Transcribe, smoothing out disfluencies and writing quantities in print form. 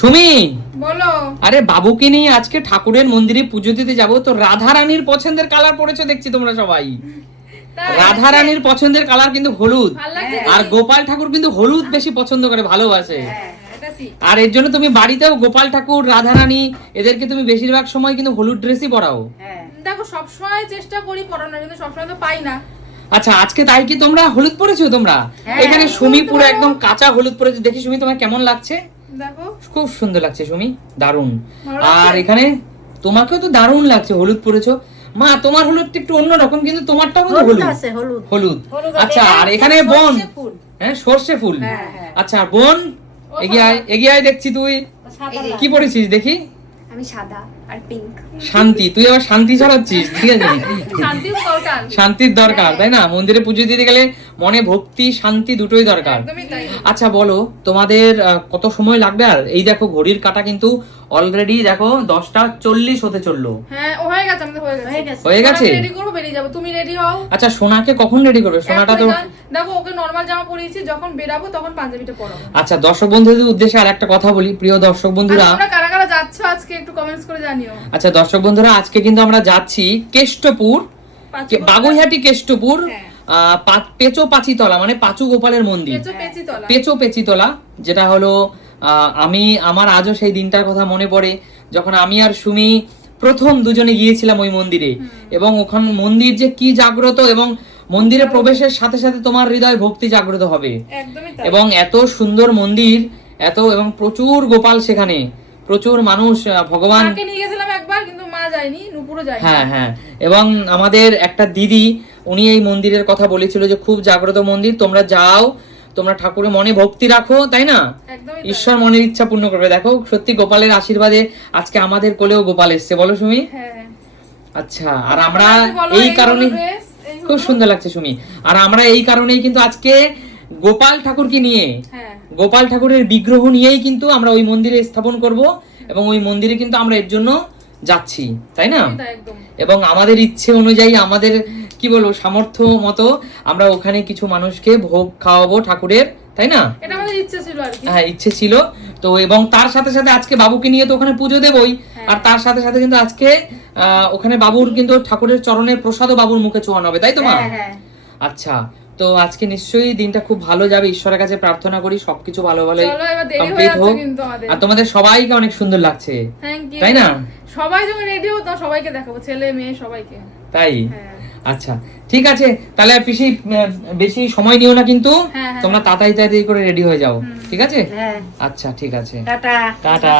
সুমি, বলো। আরে বাবুকে নিয়ে আজকে ঠাকুরের মন্দিরে পুজো দিতে যাবো, তো রাধা রানীর পছন্দের কালার পরেছো দেখছি তোমরা সবাই। রাধা রানীর পছন্দের কালার কিন্তু হলুদ, আর গোপাল ঠাকুর কিন্তু হলুদ বেশি পছন্দ করে, ভালোবাসে। আর এর জন্য তুমি বাড়িতেও গোপাল ঠাকুর, রাধা রানী এদেরকে তুমি বেশিরভাগ সময় কিন্তু হলুদ ড্রেসই পরাও। দেখো সবসময় চেষ্টা করি পরানোর, কিন্তু সবসময় তো পাই না। আচ্ছা, আজকে তাই কি তোমরা হলুদ পরেছো? তোমরা এখানে সুমি পুরো একদম কাঁচা হলুদ পরেছো, দেখি সুমি তোমার কেমন লাগছে? দেখো খুব সুন্দর লাগছে সুমি, দারুণ। আর এখানে তোমাকেও তো দারুণ লাগছে, হলুদ পরেছো। মা তোমার হলুদটা একটু অন্যরকম, কিন্তু তোমারটাও কিন্তু হলুদ হলুদ। আচ্ছা, আর এখানে বোন, হ্যাঁ সর্ষে ফুল। আচ্ছা বোন, এগিয়ে আয়, দেখছি তুই কি পরেছিস দেখি। আমি সাদা আর পিঙ্ক। শান্তি, তুই আবার শান্তি ছড়াচ্ছিস, ঠিক আছে? শান্তির দরকার, শান্তির দরকার, তাই না? মন্দিরে পুজো দিতে গেলে মনে ভক্তি শান্তি দুটোই দরকার। আচ্ছা বলো, তোমাদের কত সময় লাগবে? আর এই দেখো ঘড়ির কাঁটা কিন্তু অলরেডি দেখো 10:40 হতে চললো। হ্যাঁ হয়ে গেছে, আমাদের হয়ে গেছে। রেডি করব, বেরিয়ে যাব। তুমি রেডি হও। আচ্ছা সোনাকে কখন রেডি করবে? সোনাটা তো দেখো ওকে নরমাল জামা পরিয়েছি, যখন বেরাবো তখন পাঞ্জাবিটা পরাবো। আচ্ছা, দর্শক বন্ধুদের উদ্দেশ্যে আর একটা কথা বলি, প্রিয় দর্শক বন্ধুরা, তোমরা কারা কারা যাচ্ছ আজকে একটু কমেন্টস করে জানিও। আচ্ছা দর্শক বন্ধুরা, আজকে কিন্তু আমরা যাচ্ছি কেষ্টপুর, বাগুইহাটি কেষ্টপুর, পেচো পাচিতলা, মানে পাঁচু গোপালের মন্দির, পেচো পেচিতলা, যেটা হলো আমার আজও সেই দিনটার কথা মনে পড়ে, যখন আমি আর সুমি প্রথম দুজনে গিয়েছিলাম ওই মন্দিরে। এবং ওখানে মন্দির যে কি জাগ্রত, এবং মন্দিরে প্রবেশের সাথে সাথে তোমার হৃদয় ভক্তি জাগ্রত হবে। এবং এত সুন্দর মন্দির, এত, এবং প্রচুর গোপাল সেখানে, প্রচুর মানুষ। ভগবান নিয়ে গেছিলাম একবার, কিন্তু মা যায়নি, নুপুরও যায়নি। হ্যাঁ হ্যাঁ, এবং আমাদের একটা দিদি, উনি এই মন্দিরের কথা বলেছিল যে খুব জাগ্রত মন্দির, তোমরা যাও, তোমরা ঠাকুরের মনে ভক্তি রাখো, তাই না? ঈশ্বর মনের ইচ্ছা পূর্ণ করবে। দেখো সত্যি গোপালের আশীর্বাদে আজকে আমাদের কোলেও গোপাল এসছে, বলো সুমি? আচ্ছা, আর আমরা এই কারণে খুব সুন্দর লাগছে সুমি, আর আমরা এই কারণেই কিন্তু আজকে গোপাল ঠাকুরকে নিয়ে, গোপাল ঠাকুরের বিগ্রহ নিয়েই কিন্তু আমরা ওই মন্দিরে স্থাপন করব, এবং ওই মন্দিরে কিন্তু আমরা এর জন্য যাচ্ছি, তাই না? এবং আমাদের ইচ্ছে অনুযায়ী, আমাদের কি বলবো সামর্থ্য মতো আমরা ওখানে কিছু মানুষকে ভোগ খাওয়াবো ঠাকুরের, তাই না? এটা আমাদের ইচ্ছে ছিল আর কি। হ্যাঁ ইচ্ছে ছিল তো, এবং তার সাথে সাথে আজকে বাবুকে নিয়ে তো ওখানে পুজো দেবই, আর তার সাথে সাথে কিন্তু আজকে ওখানে বাবুর কিন্তু ঠাকুরের চরণের প্রসাদও বাবুর মুখে চোয়ানো হবে, তাই তো মা? আচ্ছা, তো আজকে নিশ্চয়ই দিনটা খুব ভালো যাবে, ঈশ্বরের কাছে প্রার্থনা করি সবকিছু ভালো ভালো কমপ্লিট হোক। আর তোমাদের সবাইকে অনেক সুন্দর লাগছে, তাই না? সবাই যখন রেডি হবো তখন সবাইকে দেখাবো, ছেলে মেয়ে সবাইকে। তাই? আচ্ছা ঠিক আছে, তাহলে পিসি বেশি সময় নিও না কিন্তু, তোমরা তাড়াতাড়ি করে রেডি হয়ে যাও, ঠিক আছে? আচ্ছা ঠিক আছে, টাটা টাটা।